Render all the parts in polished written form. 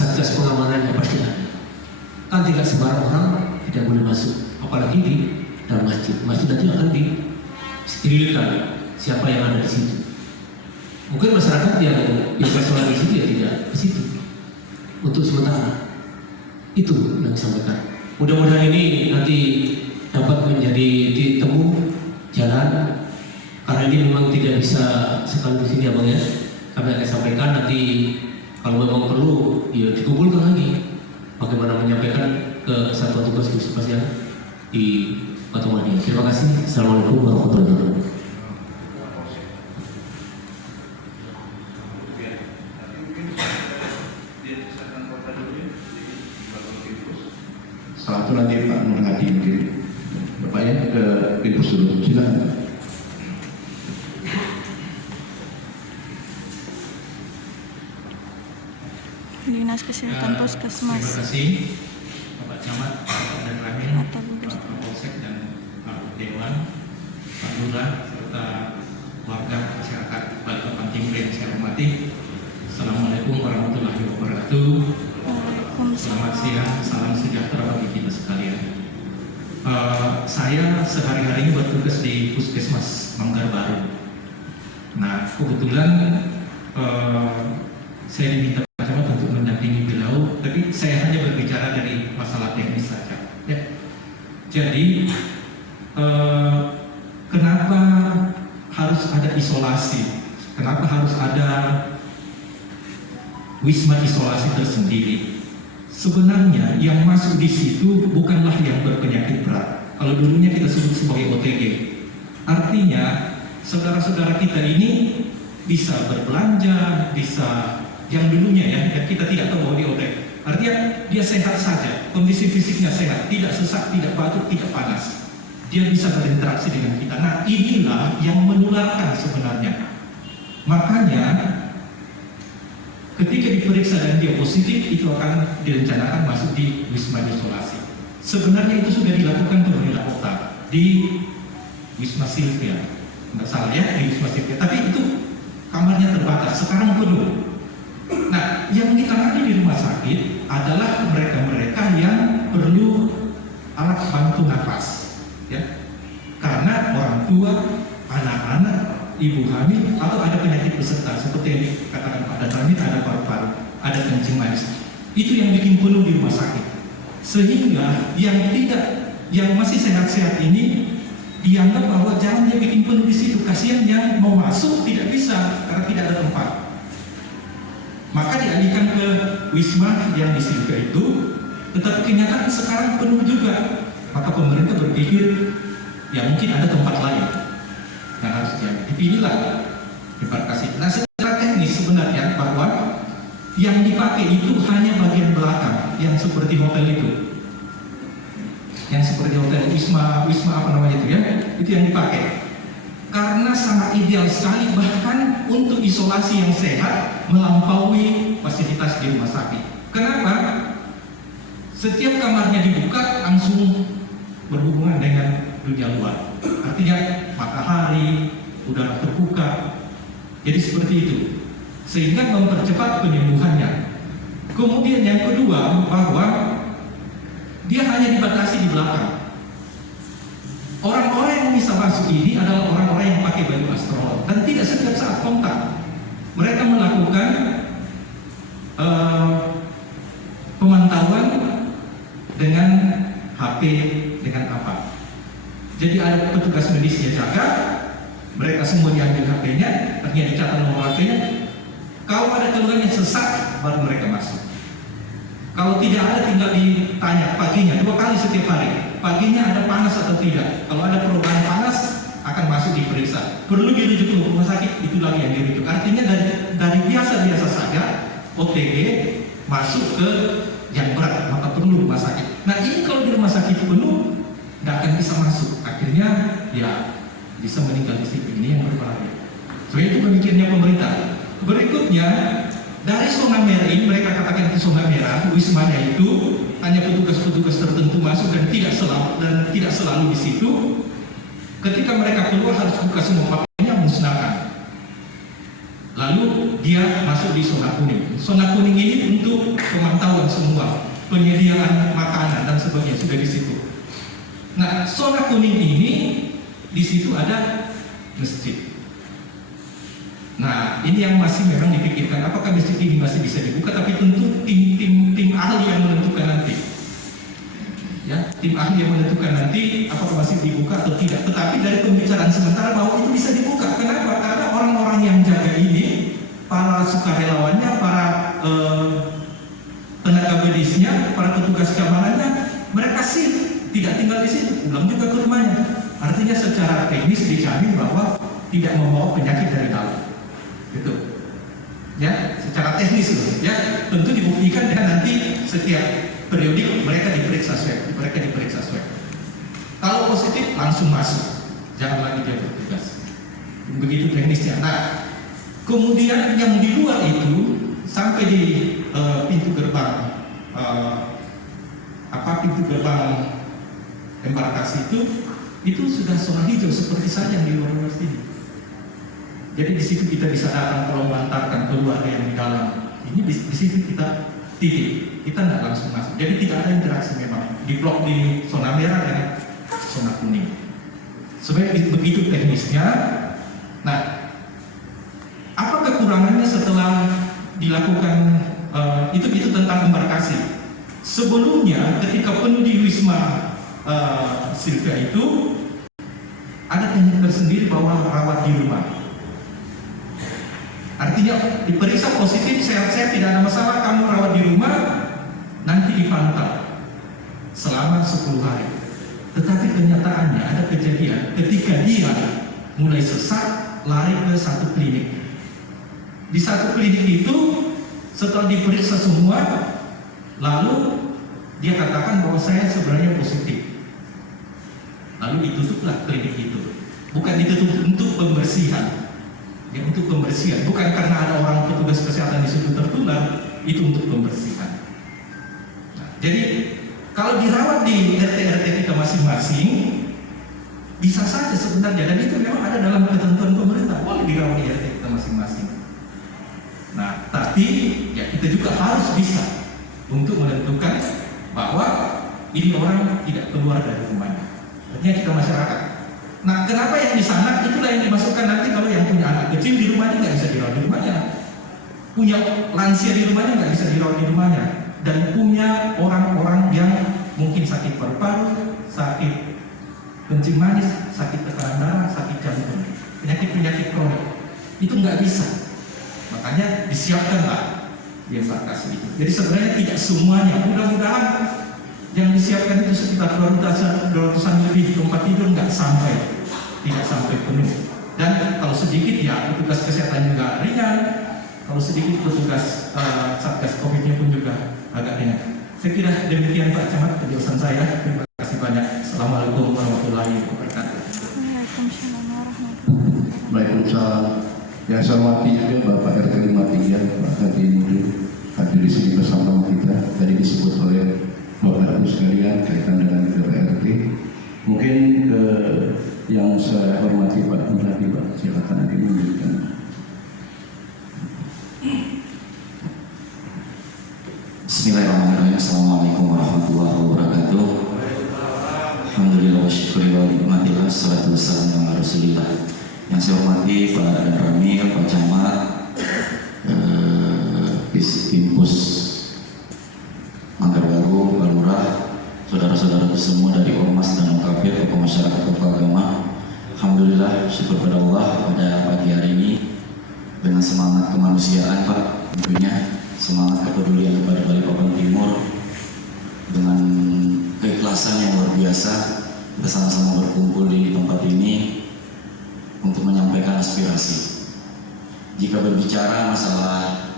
satgas pengamanannya pasti ada. Kan tidak sembarang orang tidak boleh masuk, apalagi di dalam masjid. Masjid nanti akan disterilkan siapa yang ada di situ. Mungkin masyarakat yang biasa sholat di situ ya tidak di situ. Untuk sementara itu yang disampaikan. Mudah-mudahan ini nanti dapat menjadi titik temu jalan, karena ini memang tidak bisa sekali di sini ya Bang ya. Kami akan sampaikan nanti kalau memang perlu ya dikumpulkan lagi bagaimana menyampaikan ke satuan tugas yang di Patung Mania. Terima kasih. Assalamualaikum warahmatullahi wabarakatuh. Setelah itu nanti Pak Nur Hadi mungkin Bapaknya ke pintu dulu, silakan. Dinas Kesehatan Puskesmas. Terima kasih Bapak Camat, Pak dan Rahim, Pak Polsek dan Pak Dewan, Pak Lurah, serta warga masyarakat Balikpapan Timur yang saya hormati. Assalamualaikum warahmatullahi wabarakatuh. Selamat siang, salam sejahtera bagi kita sekalian. Saya sehari-hari bertugas di Puskesmas Manggar Baru. Nah, kebetulan saya diminta Pak Camat untuk mendampingi beliau, tapi saya hanya berbicara dari masalah teknis saja. Ya. Jadi, kenapa harus ada isolasi? Kenapa harus ada wisma isolasi tersendiri? Sebenarnya yang masuk di situ bukanlah yang berpenyakit berat. Kalau dulunya kita sebut sebagai OTG. Artinya saudara-saudara kita ini bisa berbelanja, bisa yang dulunya ya kita tidak tahu bahwa dia OTG. Artinya dia sehat saja, kondisi fisiknya sehat, tidak sesak, tidak batuk, tidak panas. Dia bisa berinteraksi dengan kita. Nah, inilah yang menularkan sebenarnya. Makanya ketika diperiksa dan dia positif, itu akan direncanakan masuk di wisma isolasi. Sebenarnya itu sudah dilakukan pemerintah kota di Wisma Silvia, nggak salah ya, di Wisma Silvia. Tapi itu kamarnya terbatas, sekarang penuh. Nah, yang ditangani di rumah sakit adalah mereka-mereka yang perlu alat bantu nafas, ya, karena orang tua, anak-anak, ibu hamil atau ada penyakit peserta seperti yang dikatakan Pak Datamit, ada paru-paru, ada kencing manis. Itu yang bikin penuh di rumah sakit. Sehingga yang masih sehat-sehat ini dianggap bahwa jangan dia bikin penuh di situ. Kasihan yang mau masuk tidak bisa karena tidak ada tempat. Maka dialihkan ke wisma yang di Silvia itu. Tetapi kenyataan sekarang penuh juga. Maka pemerintah berpikir ya mungkin ada tempat lain yang harus dipilihlah embarkasi. Nah, secara teknis sebenarnya bahwa yang dipakai itu hanya bagian belakang yang seperti hotel itu, yang seperti hotel wisma apa namanya itu ya, itu yang dipakai karena sangat ideal sekali, bahkan untuk isolasi yang sehat melampaui fasilitas di rumah sakit. Kenapa? Setiap kamarnya dibuka langsung berhubungan dengan dunia luar. Artinya matahari, udara terbuka. Jadi seperti itu. Sehingga mempercepat penyembuhannya. Kemudian yang kedua, bahwa dia hanya dibatasi di belakang. Orang-orang yang bisa masuk ini adalah orang-orang yang pakai baju astronot dan tidak setiap saat kontak. Mereka melakukan pemantauan dengan HP, dengan apa. Jadi ada petugas medis yang jaga, mereka semua diambil HP-nya, artinya dicatat nomor HP-nya. Kalau ada keluhan yang sesak, baru mereka masuk. Kalau tidak ada, tinggal ditanya paginya, 2 kali setiap hari. Paginya ada panas atau tidak. Kalau ada perubahan panas, akan masuk diperiksa. Perlu dirujuk ke rumah sakit, itu lagi yang dirujuk. Artinya dari biasa-biasa saja, OTG masuk ke yang berat, maka perlu rumah sakit. Nah, ini kalau di rumah sakit penuh, nggak akan bisa masuk. Akhirnya ya bisa meninggal di situ. Ini yang berbahaya. So itu pemikirannya pemerintah. Berikutnya dari zona merah ini, mereka katakan itu zona merah, wismanya itu hanya petugas-petugas tertentu masuk dan tidak selalu di situ. Ketika mereka keluar harus buka semua HP-nya, musnahkan. Lalu dia masuk masuk di zona kuning. Zona kuning ini untuk pemantauan semua, penyediaan makanan dan sebagainya sudah di situ. Nah, zona kuning ini di situ ada masjid. Nah, ini yang masih memang dipikirkan, apakah masjid ini masih bisa dibuka, tapi tentu tim ahli yang menentukan nanti. Ya, tim ahli yang menentukan nanti apakah masih dibuka atau tidak. Tetapi dari pembicaraan sementara bahwa itu bisa dibuka. Kenapa? Karena orang-orang yang jaga ini, para sukarelawannya, para tenaga medisnya, para petugas keamanannya, mereka sih tidak tinggal di situ, pulang juga ke rumahnya. Artinya secara teknis dijamin bahwa tidak membawa penyakit dari dalam. Gitu. Ya, secara teknis loh. Ya, tentu dibuktikan dengan nanti setiap periodik mereka diperiksa swab. Kalau positif langsung masuk, jangan lagi dia bertugas. Begitu teknisnya. Nah, kemudian yang di luar itu sampai di pintu gerbang pintu gerbang embarkasi itu sudah zona hijau seperti saya yang di luar sini. Jadi di situ kita bisa datang kalau mengantarkan keluarga yang di dalam. Ini di situ kita titik, kita tidak langsung masuk. Jadi tidak ada interaksi memang di blok di zona merah dan zona kuning. Sebenarnya begitu teknisnya. Nah, apa kekurangannya setelah dilakukan itu tentang embarkasi? Sebelumnya ketika penuh di Wisma Silvia itu ada teknik tersendiri bahwa rawat di rumah. Artinya diperiksa positif, sehat-sehat, tidak ada masalah, kamu rawat di rumah, nanti dipantau selama 10 hari. Tetapi kenyataannya ada kejadian ketika dia mulai sesak, lari ke satu klinik. Di satu klinik itu setelah diperiksa semua, lalu dia katakan bahwa saya sebenarnya positif. Lalu ditutuplah klinik itu. Bukan ditutup untuk pembersihan. Ya, untuk pembersihan, bukan karena ada orang petugas kesehatan di situ tertular, itu untuk pembersihan. Nah, jadi kalau dirawat di RT kita masing-masing, bisa saja sebenarnya, dan itu memang ada dalam ketentuan pemerintah, boleh dirawat di RT kita masing-masing. Nah, tapi ya kita juga harus bisa untuk menentukan bahwa ini orang tidak keluar dari rumahnya. Artinya kita masyarakat. Nah, kenapa yang di sana itulah yang dimasukkan nanti kalau yang punya anak kecil di rumahnya nggak bisa dirawat di rumahnya, punya lansia di rumahnya nggak bisa dirawat di rumahnya, dan punya orang-orang yang mungkin sakit paru-paru, sakit kencing manis, sakit tekanan darah, sakit jantung, penyakit kronik itu nggak bisa. Makanya disiapkanlah di embarkasi itu. Jadi sebenarnya tidak semuanya. Mudah-mudahan yang disiapkan itu sekitar 200-an lebih tempat tidur tidak sampai penuh. Dan kalau sedikit ya petugas kesehatan juga ringan, kalau sedikit petugas satgas COVID-nya pun juga agak ringan. Saya kira demikian Pak Camat penjelasan saya. Terima kasih banyak. Assalamualaikum warahmatullahi wabarakatuh. Waalaikumsalam warahmatullahi wabarakatuh. Waalaikumsalam. Yang saya hormati juga Bapak RT 53, Pak Hadi Mudu, hadir di sini bersama kita. Tadi disebut oleh Bapak Ibu sekalian kaitan dengan RT. Mungkin yang saya hormati Pak Hadi, Pak, silakan nanti memberikan. Bismillahirrahmanirrahim. Assalamualaikum warahmatullahi wabarakatuh. Alhamdulillah wa syukur wa nikmatillah, salatu wassalamu ala Rasulillah. Yang saya hormati Pak Dan Ramil, Pak Camat, Bimpus Manggar Baru, Pak Lurah, saudara-saudara semua dari Ormas dan OKP, tokoh masyarakat, tokoh agama. Alhamdulillah, syukur pada Allah pada pagi hari ini dengan semangat kemanusiaan Pak, tentunya semangat kepedulian kepada Balikpapan Timur, dengan keikhlasan yang luar biasa kita sama-sama berkumpul di tempat ini untuk menyampaikan aspirasi. Jika berbicara masalah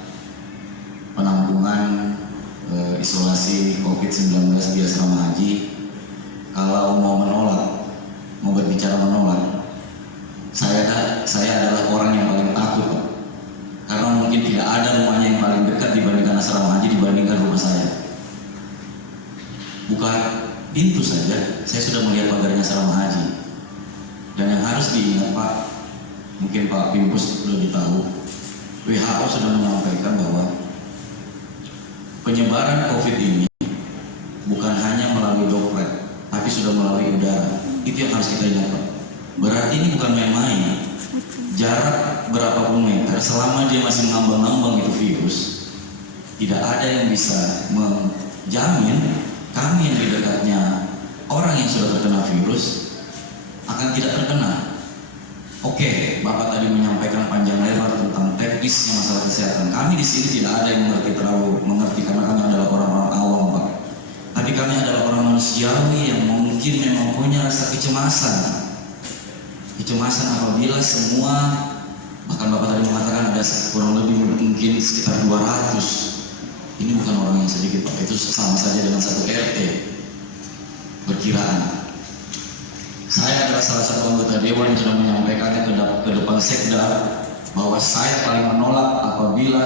penampungan isolasi COVID-19 di asrama haji, kalau mau berbicara menolak, saya adalah orang yang paling takut Pak. Karena mungkin tidak ada rumahnya yang paling dekat dibandingkan asrama haji dibandingkan rumah saya. Bukan pintu saja, saya sudah melihat pagarnya asrama haji. Dan yang harus diingat Pak, mungkin Pak Pimpus lebih tahu, WHO sudah menyampaikan bahwa penyebaran COVID ini bukan hanya melalui droplet, tapi sudah melalui udara. Itu yang harus kita ingat, Pak. Berarti ini bukan main-main. Jarak berapapun meter, selama dia masih ngambang-ngambang itu virus, tidak ada yang bisa menjamin kami yang di dekatnya orang yang sudah terkena virus akan tidak terkena. Oke, Bapak tadi menyampaikan panjang lebar tentang teknisnya masalah kesehatan. Kami di sini tidak ada yang terlalu mengerti karena kami adalah orang-orang awam, Pak. Tapi kami adalah orang manusiawi yang mungkin memang punya rasa kecemasan. Kecemasan apabila semua, bahkan Bapak tadi mengatakan ada kurang lebih mungkin sekitar 200. Ini bukan orang yang sedikit, Pak. Itu sama saja dengan satu RT. Perkiraan. Saya adalah salah satu anggota dewan yang sudah menyampaikannya ke depan sekda bahwa saya paling menolak apabila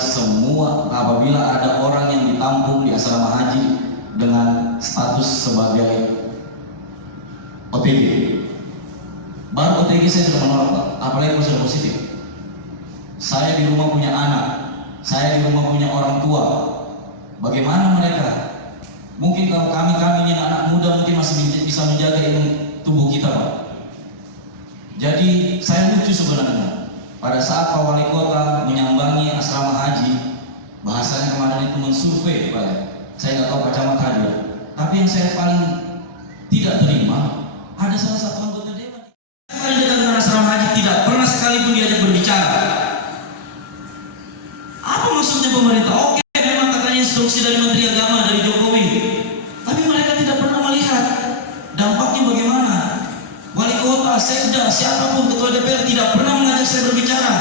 ada orang yang ditampung di asrama haji dengan status sebagai OTG. Baru OTG saya sudah menolak, Pak. Apalagi kalau sudah positif. Saya di rumah punya anak, saya di rumah punya orang tua. Bagaimana mereka? Mungkin kalau kami ini anak muda mungkin masih bisa menjaga tubuh kita, Pak. Jadi saya lucu sebenarnya pada saat Pak Wali Kota menyambangi asrama haji, bahasanya kemarin itu mensurvei, Pak. Saya nggak tahu kacamata dia. Tapi yang saya paling tidak terima, ada salah satu anggota dewan yang dekat dengan asrama haji tidak pernah sekalipun diajak berbicara. Apa maksudnya pemerintah? Oke, memang katanya instruksi dari Menteri Agama dari Jokowi, tapi mereka tidak pernah melihat dampaknya bagaimana. Wali kota, sekda, siapapun ketua DPR tidak pernah mengajak saya berbicara.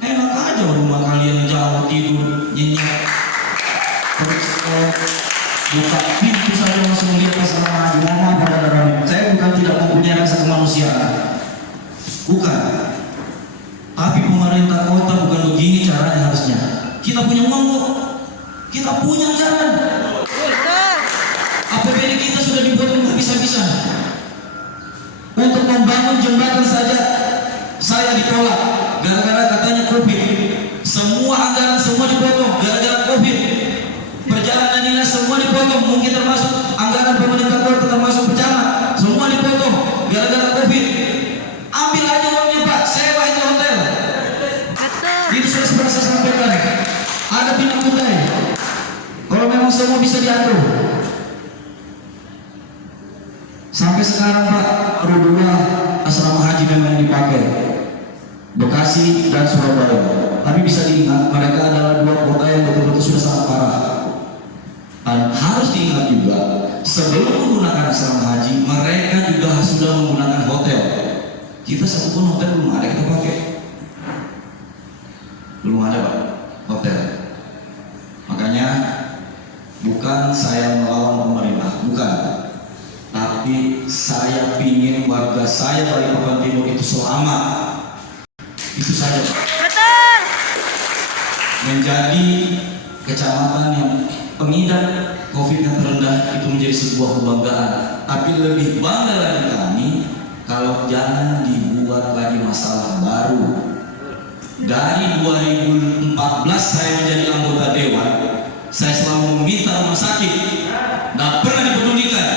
Enak aja rumah kalian jauh tidur nyenyak, terus buka pintu saja langsung lihat asrama haji. Saya bukan tidak mempunyai rasa kemanusiaan, bukan. Tapi pemerintah kota bukan begini caranya harusnya. Kita punya uang kok, kita punya anggaran. APBD kita sudah dibuat habis-habisan. Untuk membangun jembatan saja saya ditolak gara-gara katanya COVID. Semua anggaran semua dipotong gara-gara COVID. Perjalanan dinas semua dipotong, mungkin termasuk anggaran pemerintah kota, termasuk pecamat, semua dipotong gara-gara COVID. Ambil aja uangnya, Pak, sewa itu hotel. Itu sudah saya sampaikan. Ada pindah kutai. Kalau memang semua bisa diatur. Sampai sekarang, Pak, dua asrama haji memang dipakai, Bekasi dan Surabaya. Tapi bisa diingat, mereka adalah dua kota yang betul-betul sudah sangat parah. Dan harus diingat juga, sebelum menggunakan asrama haji, mereka juga sudah menggunakan hotel. Kita satu pun hotel belum ada kita pakai. Belum ada, Pak, hotel. Makanya bukan saya melawan pemerintah, bukan. Tapi saya ingin warga saya Balikpapan Timur itu selamat. Itu saja. Betul. Menjadi kecamatan yang pengidap COVID yang terendah itu menjadi sebuah kebanggaan. Tapi lebih bangga lagi kami kalau jangan dibuat lagi masalah baru. Dari 2014 saya menjadi anggota dewan, saya selalu meminta rumah sakit, tidak pernah dipedulikan.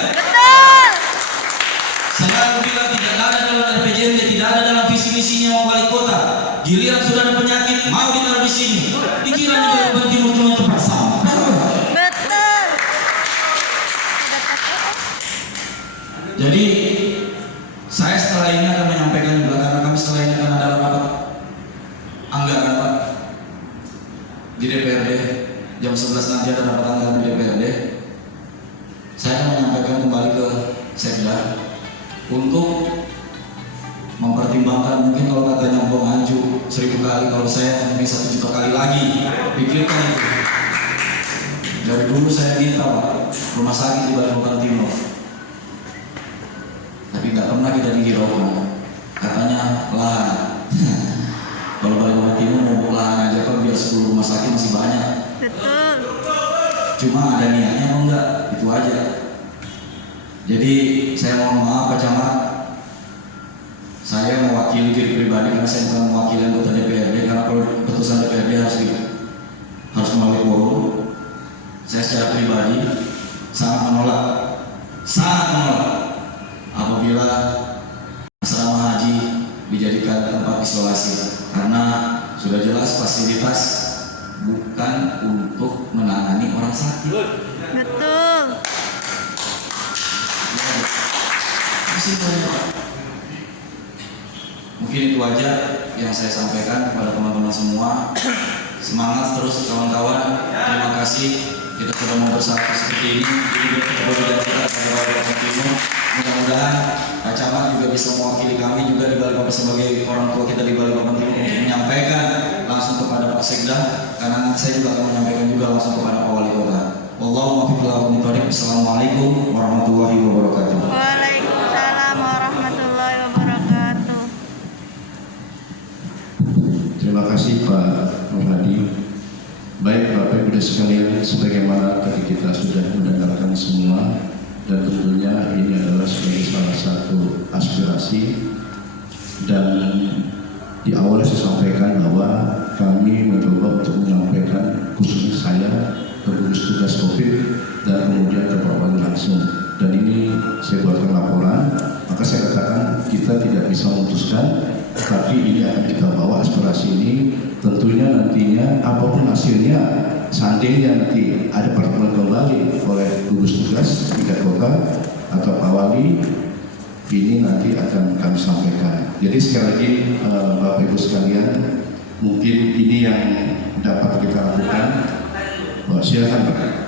Selalu bilang tidak ada dalam RPJMD, tidak ada dalam visi misinya wali kota. Giliran sudah ada penyakit, mau ditaruh di sini. Dikira di Balikpapan Timur cuma tempat sampah. Betul. Jadi saya setelah ini akan menyampaikan juga, karena kami setelah ini akan ada rapat anggaran, Pak, di DPRD. Jam 11 nanti ada rapat anggaran di DPRD. Saya akan menyampaikan kembali ke sekda untuk mempertimbangkan, mungkin kalau katanya buang anju 1000 kali, kalau saya mungkin 1 juta kali lagi. Pikirkan itu. Dari dulu saya minta, Pak, rumah sakit di Balikpapan Timur, tapi nggak pernah kita dihiraukan. Katanya lahan. Kalau Balikpapan Timur mau lahan aja, kalau biar 10 rumah sakit masih banyak. Betul. Cuma ada niatnya apa enggak, itu aja. Jadi saya mohon maaf Pak Camat, saya saya mewakili diri pribadi karena saya bukan mewakili anggota DPRD, karena kalau keputusan DPRD harus melalui quorum. Saya secara pribadi sangat menolak apabila asrama haji dijadikan tempat isolasi, karena sudah jelas fasilitas bukan untuk menangani orang sakit. Betul. Mungkin itu aja yang saya sampaikan kepada teman-teman semua. Semangat terus kawan-kawan. Terima kasih kita sudah mau bersatu seperti ini. Jadi kita dari Timur. Mudah-mudahan Pak Camat juga bisa mewakili kami juga di Balikpapan sebagai orang tua kita di Balikpapan Timur untuk menyampaikan langsung kepada Pak Sekda, karena saya juga akan menyampaikan juga langsung kepada Pak Wali Kota. Wallahu a'lam. Assalamualaikum warahmatullahi wabarakatuh. Waalaikumsalam warahmatullahi wabarakatuh. Terima kasih Pak Nur Hadi. Baik Bapak Ibu sekalian, sebagaimana tadi kita sudah mendengarkan semua, dan tentunya ini adalah sebagai salah satu aspirasi, dan di awal saya sampaikan bahwa kami mencoba untuk menyampaikan khususnya saya gugus tugas COVID dan kemudian ke Pak Wali langsung, dan ini saya buatkan laporan. Maka saya katakan kita tidak bisa memutuskan, tapi ini akan kita bawa aspirasi ini. Tentunya nantinya apapun hasilnya, seandainya nanti ada pertemuan kembali oleh gugus tugas tingkat kota atau Pak Wali, ini nanti akan kami sampaikan. Jadi sekali lagi Bapak Ibu sekalian, mungkin ini yang dapat kita lakukan. Silakan Pak.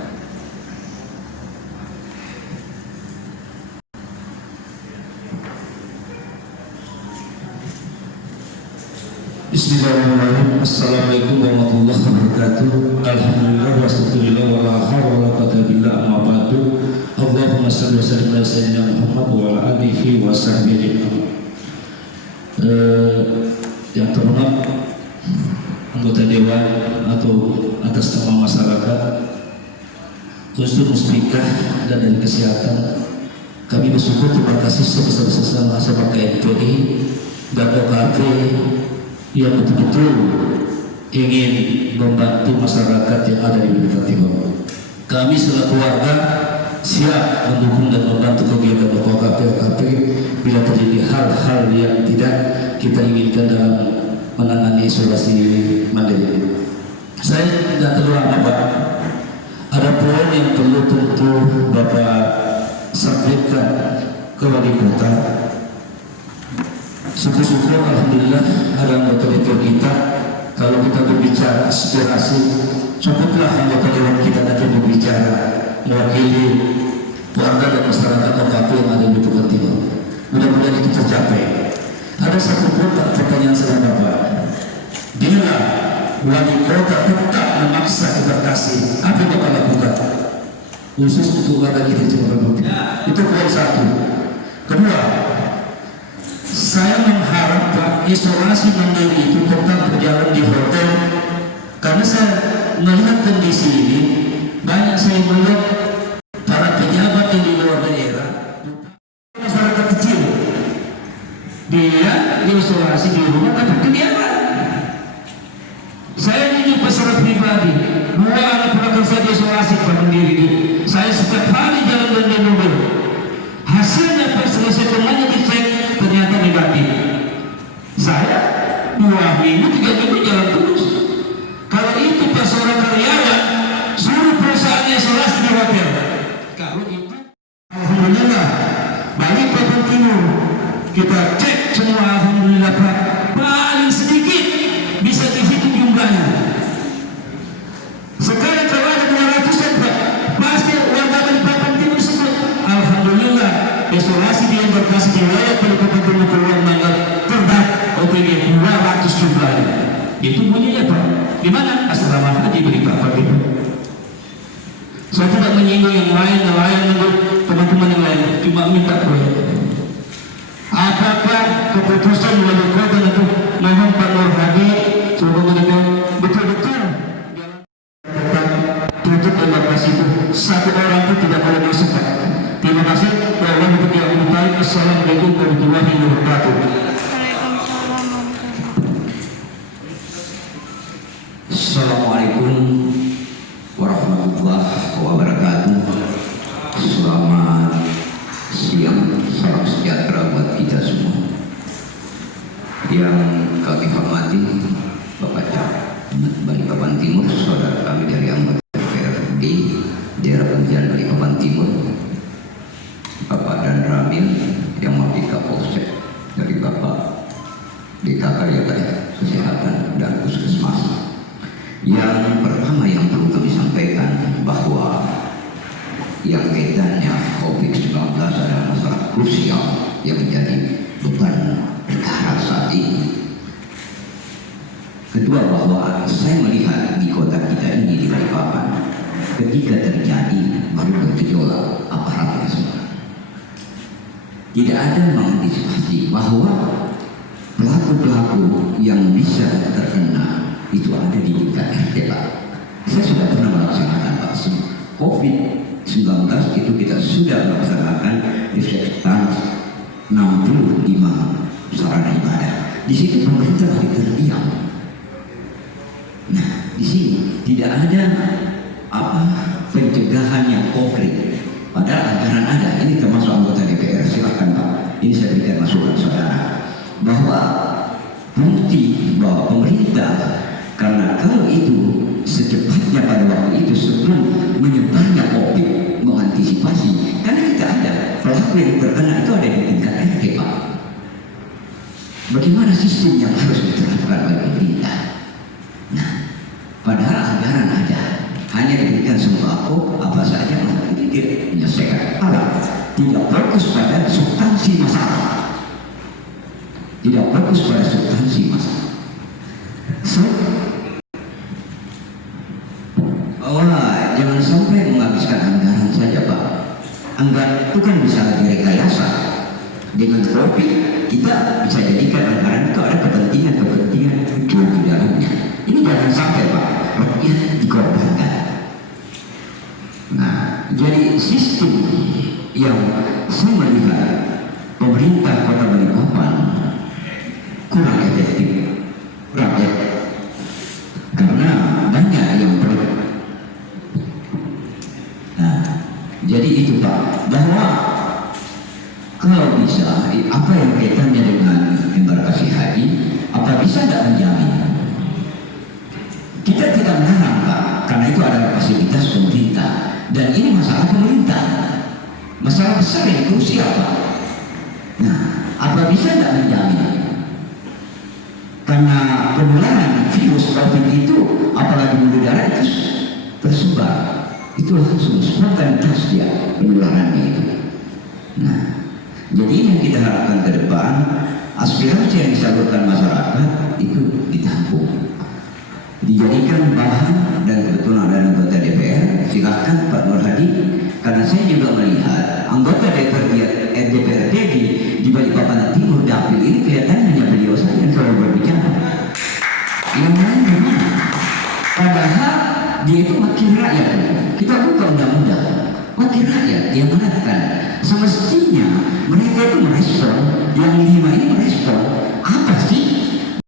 Bismillahirrahmanirrahim. Assalamualaikum warahmatullahi wabarakatuh. Alhamdulillah wassalatu wa la hawla wa la quwwata illa billah, amma ba'du. Allahumma shalli wa sallim ala sayyidina Muhammad wa ala alihi wa sahbihi. Yang terhormat anggota dewan atau atas nama masyarakat, khusus Musbikah dan dari kesehatan, kami bersyukur, terima kasih sebesar-besarnya sama KMPI dan OKP yang betul-betul ingin membantu masyarakat yang ada di Balikpapan Timur. Kami selaku warga siap mendukung dan membantu kegiatan OKP bila terjadi hal-hal yang tidak kita inginkan dalam menangani isolasi mandiri. Saya tidak terlalu lama Pak. Ada poin yang perlu tentu Bapak sampaikan ke Wali Kota. Syukur-syukur alhamdulillah ada anggota DPR kita. Kalau kita berbicara aspirasi, cukuplah anggota dewan kita nanti berbicara mewakili warga dan masyarakat OKP yang ada di Balikpapan Timur. Mudah-mudahan itu tercapai. Ada satu pertanyaan saya Bapak. Bila Wali Kota tetap memaksa kita kasih, apa yang Bapak lakukan? Khusus untuk warga kita Timur. Itu poin satu. Kedua, saya mengharap Pak, isolasi mandiri itu tetap berjalan di hotel, karena saya melihat kondisi ini, banyak saya melihat para pejabat yang di luar daerah, masyarakat kecil, dia diisolasi di rumah tapi kediaman. Saya ini peserta pribadi, 2 anak pernah saya diisolasi Pak mandiri. Saya setiap hari jalan di mobil. Hasilnya pas selesai semuanya dicek, ternyata negatif. Saya 2 minggu 3 minggu jalan terus. Kalau itu pas seorang karyawan suruh perusahaannya isolasi di hotel. Kalau itu alhamdulillah Balikpapan Timur kita cek semua, alhamdulillah Pak, paling sedikit bisa dihitung jumlahnya. Sekarang kalau ada 200-an Pak, pasti warga Balikpapan Timur semua. Alhamdulillah isolasi di embarkasi di wilayah Balikpapan Timur keluar tanggal terdak OPG 200 jumlahnya. Itu bunyinya Pak. Di mana? Asrama haji Balikpapan Timur. Saya tidak menyinggung yang lain, teman-teman yang lain, cuma minta proyek. Apakah keputusan Wali Kota itu mohon Pak Nur Hadi coba betul-betul tutup embarkasi itu, 1 orang pun tidak boleh masuk Pak. Terima kasih. Assalamualaikum warahmatullahi wabarakatuh. warahmatullahi wabarakatuh. Selamat siang, salam sejahtera buat kita semua. Yang kami hormati Bapak Balikpapan Timur, saudara kami dari anggota DPRD daerah pemilihan Balikpapan Timur, Bapak Dan Ramil yang mewakili Kapolsek dari Bapak DKK ya Pak, Kesehatan dan Puskesmas. Yang pertama yang perlu kami sampaikan bahwa yang kaitannya COVID-19 adalah masalah krusial yang menjadi beban negara saat ini. Kedua, bahwa saya melihat di kota kita ini di Balikpapan, ketika terjadi baru bergejolak aparatnya semua. Tidak ada mengantisipasi bahwa pelaku-pelaku yang bisa terkena itu ada di tingkat RT Pak. Saya sudah pernah melaksanakan vaksin COVID-19 itu kita sudah melaksanakan disinfektan 65 sarana ibadah. Di situ pemerintah lagi terdiam. Nah, di sini tidak ada pencegahan yang konkret. Padahal anggaran ada. Ini termasuk anggota DPR. Silakan Pak. Ini saya berikan masukan saudara bahwa bukti bahwa pemerintah, karena kalau itu secepatnya pada waktu itu sebelum menyebarnya COVID mengantisipasi, karena kita ada pelaku yang terkena itu ada di tingkat RT Pak. Bagaimana sistem yang harus diterapkan oleh pemerintah? Nah, padahal anggaran ada, hanya diberikan sembako apa saja, itu tidak menyelesaikan alat, tidak fokus pada substansi masalah, tidak fokus pada substansi masalah. Jangan sampai menghabiskan anggaran saja Pak. Anggaran itu kan bisa direkayasa. Dengan COVID kita bisa jadikan anggaran itu ada kepentingan di dalamnya. Ini jangan sampai Pak, rakyat dikorbankan. Nah, jadi sistem yang saya melihat pemerintah Kota Balikpapan kurang efektif, karena banyak yang perlu. Nah, jadi itu Pak, bahwa kalau bisa apa yang kaitannya dengan embarkasi haji, apa bisa tidak menjamin? Kita tidak melarang Pak, karena itu adalah fasilitas pemerintah dan ini masalah pemerintah, masalah besar yang krusial Pak. Nah, apa bisa tidak menjamin? Karena penularan virus COVID itu, apalagi di udara itu tersebar, itu langsung spontanitas dia penularannya itu. Nah, jadi yang kita harapkan ke depan, aspirasi yang disalurkan masyarakat itu ditampung, dijadikan bahan, dan kebetulan ada anggota DPR, silakan Pak Nur Hadi, karena saya juga melihat anggota DPRD di Balikpapan Timur Dapil ini kelihatannya hanya beliau saja yang selalu berbicara. Yang lain gimana? Padahal dia itu wakil rakyat. Kita buka undang-undang, wakil rakyat yang mengatakan semestinya mereka itu merespon, yang 5 ini merespon apa sih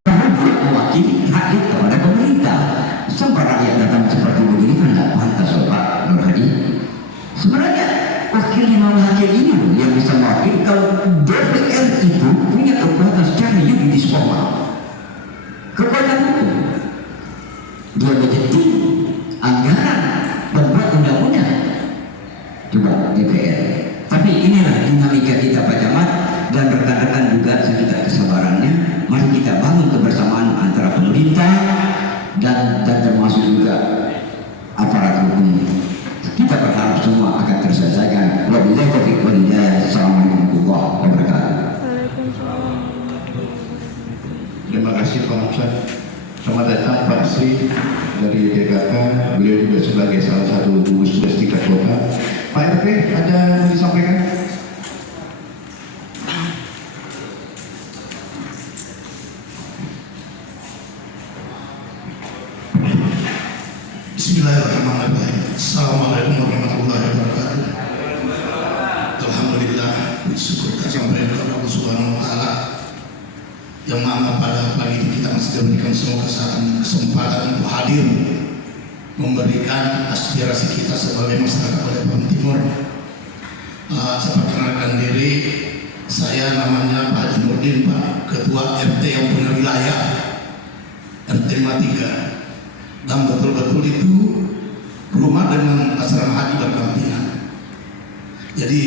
bahwa dia mewakili rakyat kepada pemerintah. Sampai rakyat datang seperti begini kan tidak pantas Pak Nur Hadi. Sebenarnya wakil 5 wakil ini yang bisa mewakili. Kalau DPR itu punya kekuatan secara yuridis formal, kekuatan hukum, dia menjadi anggaran pembuat undang-undang. Coba DPR. Tapi inilah dinamika kita Pak Camat dan rekan-rekan juga, sekitar kesabarannya. Mari kita bangun kebersamaan antara pemerintah dan termasuk juga aparat hukum. Kita berharap semua akan terselesaikan. Wabillahi taufiq wal hidayah. Assalamualaikum warahmatullahi wabarakatuh. Terima kasih Pak Hamzah. Selamat datang Pak Sri dari DKK. Beliau juga sebagai salah satu gugus tugas tingkat kota. Pak RT, ada yang disampaikan? Bismillahirrahmanirrahim. Assalamualaikum warahmatullahi wabarakatuh. Alhamdulillah, syukur kepada Allah Subhanahu wa taala yang mana pada pagi ini kita masih diberikan semua kesempatan untuk hadir memberikan aspirasi kita sebagai masyarakat Balikpapan Timur. Saya perkenalkan diri, saya namanya Pak Haji Nurdin, Pak Ketua RT yang punya wilayah RT 53, dan betul-betul itu rumah dengan asrama haji berdampingan. Jadi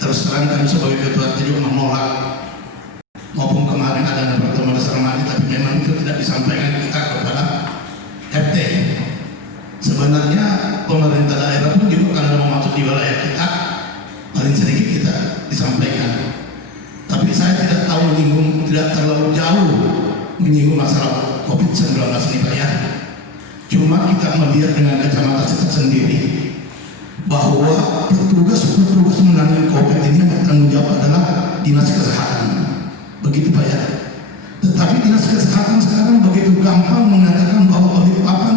terus terang kami sebagai ketua RT juga menolak, maupun kemarin ada pertemuan asrama haji, tapi memang itu tidak disampaikan kita kepada RT. Sebenarnya pemerintah daerah pun juga kalau mau masuk di wilayah kita, paling sedikit kita disampaikan. Tapi saya tidak tahu menyinggung, tidak terlalu jauh menyinggung masalah COVID-19 ini Pak ya. Cuma kita melihat dengan kacamata kita sendiri bahwa petugas menangani COVID ini yang bertanggung jawab adalah Dinas Kesehatan. Begitu Pak ya. Tetapi Dinas Kesehatan sekarang begitu gampang mengatakan bahwa Balikpapan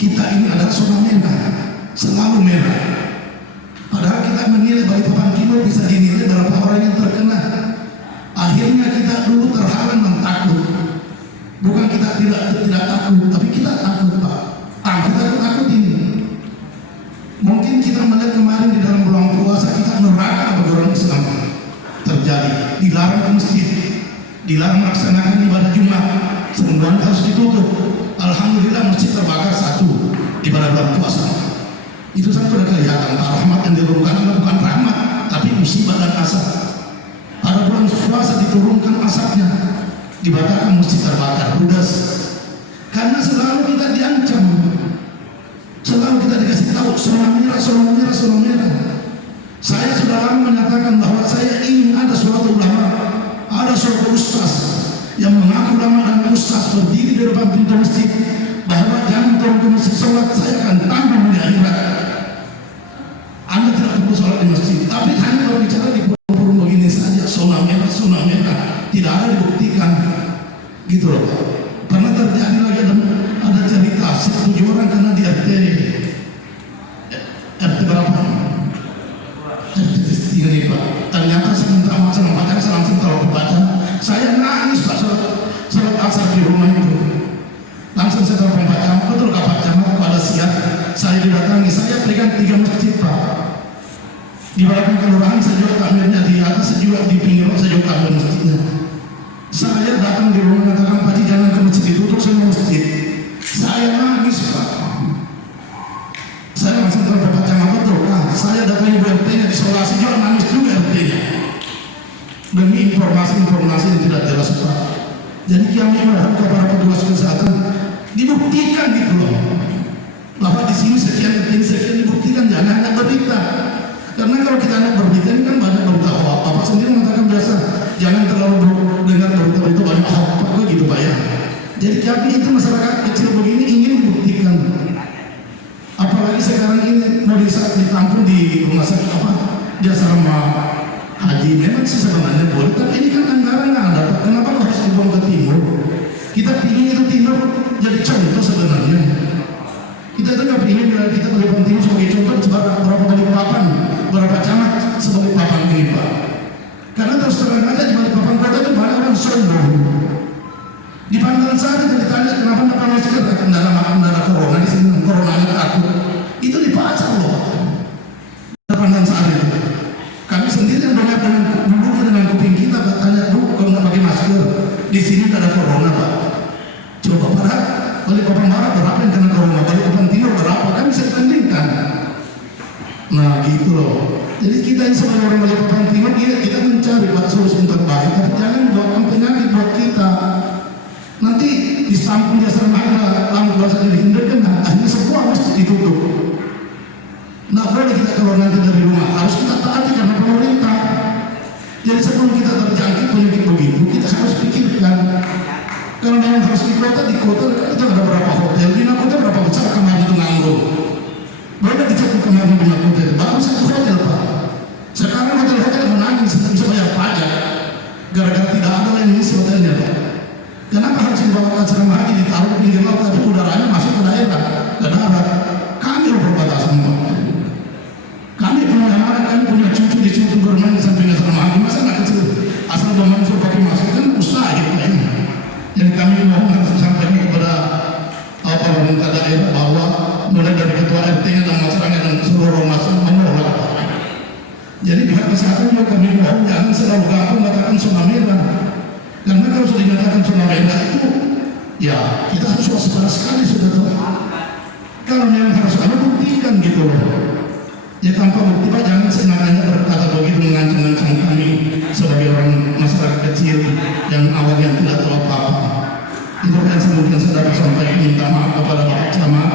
kita ini adalah zona merah, selalu merah. Padahal kita menilai Balikpapan Timur bisa dinilai berapa orang yang terkena. Akhirnya kita dulu terhalang dan takut. Bukan kita tidak takut, tapi kita takut Pak. Kita takut ini. Mungkin kita melihat kemarin di dalam bulan puasa kita neraka bagi orang Islam terjadi. Dilarang ke masjid, dilarang melaksanakan ibadah Jumat, semuanya harus ditutup. Alhamdulillah masjid terbakar satu di pada bulan puasa. Itu satu sudah kelihatan rahmat yang diturunkan bukan rahmat, tapi musibah dan asap. Pada bulan puasa diturunkan asapnya, dibakar masjid terbakar, ludes. Karena selalu kita diancam, selalu kita dikasih tahu zona merah, zona merah, zona merah. Saya sudah lama menyatakan bahwa saya ingin ada suatu ulama, ada suatu ustaz yang mengaku ulama dan ustaz berdiri di depan pintu masjid bahwa jangan turun ke masjid sholat, saya akan tanggung di akhirat. Anda tidak perlu sholat di masjid, tapi hanya kalau bicara di forum begini saja, zona merah, tidak ada dibuktikan, gitu loh. Pernah terjadi lagi ada cerita 7 orang kena di RT berapa? RT 3 Pak. Ternyata saya minta maaf sama pacar, saya langsung taruh baca. Saya nangis Pak sholat asar di rumah itu. Langsung saya taruh pembacaan, betul Pak Camat pada siang saya didatangi, saya pegang 3 masjid Pak. Di belakang kelurahan saya juga takmirnya, di atas saya juga di pinggir saya juga takmir masjidnya. Saya datang di rumah mengatakan Pak jangan ke masjid ditutup semua masjid. Saya nangis Pak. Saya langsung taruh pembacaan, betul Pak. Saya datangi RT-nya disolasi juga nangis juga RT-nya. Demi informasi yang tidak jelas Pak. Jadi kami berharap kepada petugas kesehatan dibuktikan gitu loh, bahwa di sini sekian dibuktikan, jangan hanya berita. Karena kalau kita hanya berita ini kan banyak berita hoax. Bapak sendiri mengatakan biasa jangan terlalu dengar berita-berita banyak hoax gitu Pak ya. Jadi kami itu masyarakat kecil begini ingin dibuktikan. Apalagi sekarang ini mau ditampung di rumah sakit apa? Di asrama haji, memang sih sebenarnya boleh, tapi ini kan anggaran nggak ada. Kenapa harus dibuang ke timur? Kita ingin itu timur jadi contoh sebenarnya. Kita itu nggak ingin kita Balikpapan Timur sebagai contoh berapa Balikpapan, berapa camat sebagai papan ini Pak. Karena terus terang aja di Balikpapan kota itu banyak orang sombong. Di Pandan saja ditanya kenapa nggak pakai masker, kendala corona di sini, coronanya takut. Itu dipacang loh. Di Pandan saja. Kami sendiri yang dengar dengan kuping kita bertanya, Bu, kalau nggak pakai masker, di sini tidak ada corona Pak. Coba Pak, Balikpapan Barat berapa yang kena corona, Balikpapan Timur berapa, kan bisa dibandingkan. Nah gitu loh. Jadi kita yang sebagai orang Balikpapan Timur, kita mencari solusi yang terbaik, tapi jangan bawa penyakit buat kita. Nanti di samping jasa marga, lama bahasa dihindarkan, akhirnya semua mesti ditutup. Nggak boleh kita keluar nanti dari rumah, harus kita taati karena pemerintah. Jadi sebelum kita terjangkit penyakit begitu, kita harus pikirkan. Kalau memang harus di kota itu ada berapa hotel, di kota berapa besar kemarin itu nganggur. Boleh dicek kemarin di hotel, baru satu hotel Pak. Sekarang hotel-hotel menangis, bisa bayar pajak, gara-gara tidak ada yang ngisi hotelnya Pak. Kenapa harus dibawa ke asrama haji ditaruh di pinggir laut, tapi udaranya masuk ke daerah, ke darat? Kami loh perbatasan Pak. Kami punya anak, kami punya cucu di situ bermain di samping asrama haji. Masa anak kecil asal bermain suruh pakai masker kan mustahil Pak ya. Jadi kami mohon sampaikan kepada pemerintah daerah bahwa mulai RT-nya dan masyarakat dan seluruh masyarakat menolak. Jadi pihak kesehatan juga kami mohon jangan selalu gampang mengatakan zona merah. Karena kalau sudah dinyatakan zona merah itu, ya kita harus waspada sekali sudah tahu. Kalau yang harus ada buktikan gitu loh. Ya tanpa bukti Pak, jangan senangnya berkata begitu mengancam-ancam kami sebagai orang masyarakat kecil yang awalnya tidak tahu apa-apa. Itu yang mungkin saya dapat sampaikan, minta maaf kepada Bapak Camat,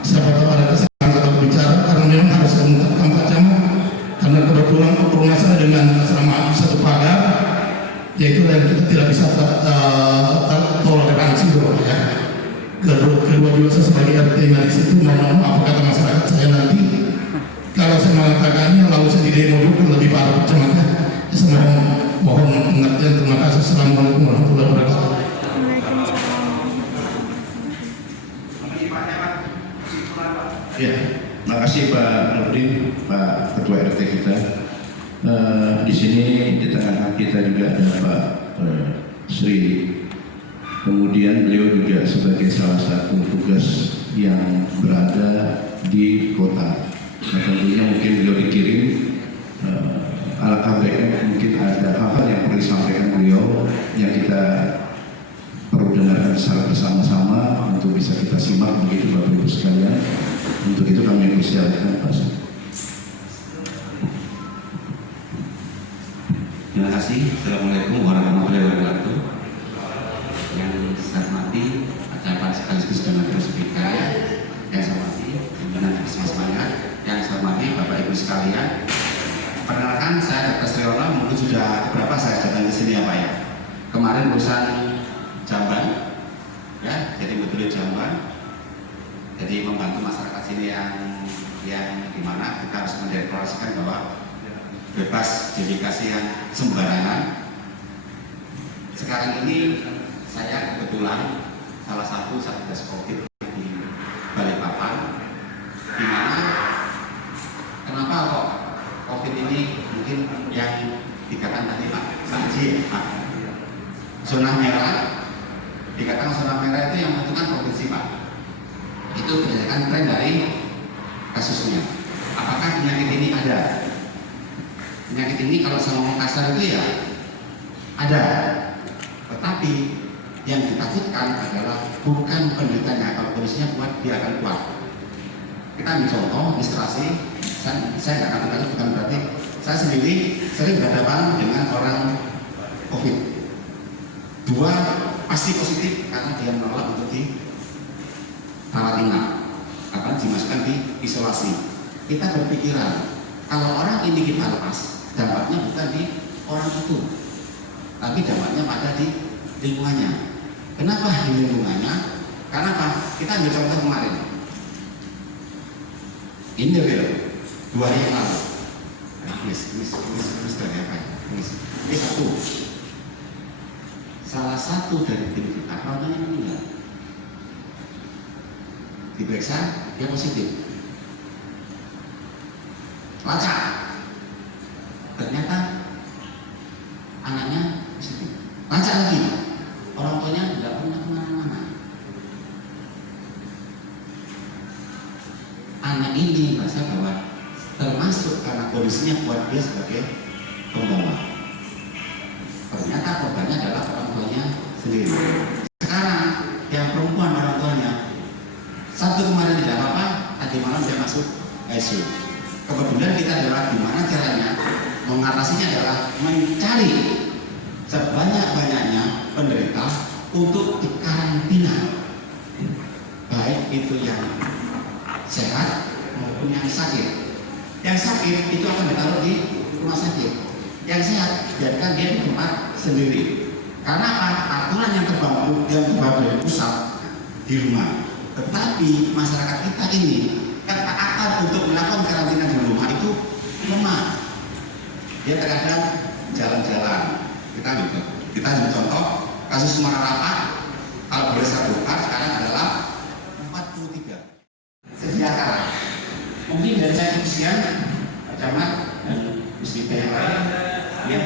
siapa kepada kesalahan atau bicara, karena memang harus mengungkapkan Pak Camat, karena kebetulan rumah saya dengan asrama satu pagar, yaitu yang kita tidak bisa toleransi dulu ya. Kedua juga saya sebagai RT-nya di situ, mohon maaf kata masyarakat saya nanti. Kalau saya mengatakannya lalu saya di demo juga lebih parah cematnya. Saya mohon pengertian. Terima kasih. Assalamualaikum warahmatullahi wabarakatuh. Ya, makasih Pak Nurdin, Pak Ketua RT kita. Di sini di tengah kita juga ada Pak Sri. Kemudian beliau juga sebagai salah satu tugas yang berada di kota. Nah, tentunya mungkin beliau dikirim ABM, mungkin ada hal-hal yang perlu disampaikan beliau yang kita perlu dengarkan secara bersama-sama untuk bisa kita simak begitu Bapak Ibu sekalian. Untuk itu kami persilakan Pak. Terima kasih. Assalamualaikum warahmatullahi wabarakatuh. Yang saya hormati acara sekaligus dengan speaker, yang saya hormati pimpinan Mas Banyak, yang saya hormati Bapak Ibu sekalian. Perkenalkan, saya Dr. Sriono, mungkin sudah berapa saya datang ke sini ya Pak ya. Kemarin urusan Jamban, ya, jadi betul Jamban. Jadi membantu masyarakat sini yang dimana kita harus mendeklarasikan bahwa bebas dedikasi yang sembarangan. Sekarang ini saya kebetulan salah satu satgas COVID di Balikpapan, di mana kenapa kok COVID ini mungkin yang dikatakan tadi Pak Haji, Pak, zona merah, dikatakan zona merah itu yang menentukan provinsi Pak. Itu berdasarkan tren dari kasusnya. Apakah penyakit ini ada? Penyakit ini kalau saya ngomong kasar itu ya ada, tetapi yang ditakutkan adalah bukan penderitanya. Kalau kondisinya kuat, dia akan kuat. Kita ambil contoh ilustrasi. Saya nggak akan takut, bukan berarti saya sendiri sering berhadapan dengan orang COVID. Dua pasti positif karena dia menolak untuk dirawat inap, akan dimasukkan di isolasi. Kita berpikiran kalau orang ini kita lepas, dampaknya bukan di orang itu, tapi dampaknya pada di lingkungannya. Kenapa di lingkungannya? Karena apa? Kita ambil contoh kemarin. Ini real, 2 hari yang lalu. Ini dari apa ya? Ini satu. Salah satu dari tim kita, namanya meninggal. Diperiksa, dia positif. Lacak. Ternyata anaknya positif. Lacak lagi. Orang tuanya tidak pernah kemana-mana. Anak ini merasa bahwa termasuk karena kondisinya kuat dia sebagai pembawa. Ternyata korbannya adalah orang tuanya sendiri. Sekarang yang perempuan orang tuanya, satu kemarin tidak apa-apa, tadi malam dia masuk ICU. Kebetulan kita adalah gimana caranya mengatasinya adalah mencari sebanyak-banyaknya penderita untuk dikarantina, baik itu yang sehat maupun yang sakit. Yang sakit itu akan ditaruh di rumah sakit, yang sehat biarkan dia di tempat sendiri. Karena aturan yang terbangun dari pusat di rumah. Tetapi masyarakat kita ini ketaatan untuk melakukan karantina di rumah itu lemah. Dia terkadang jalan-jalan. Kita ambil contoh kasus Semarang Rapat, kalau boleh saya buka sekarang adalah 43 sedia kala. Mungkin dari saya sekian, Pak Camat dan Musibah yang lain, yang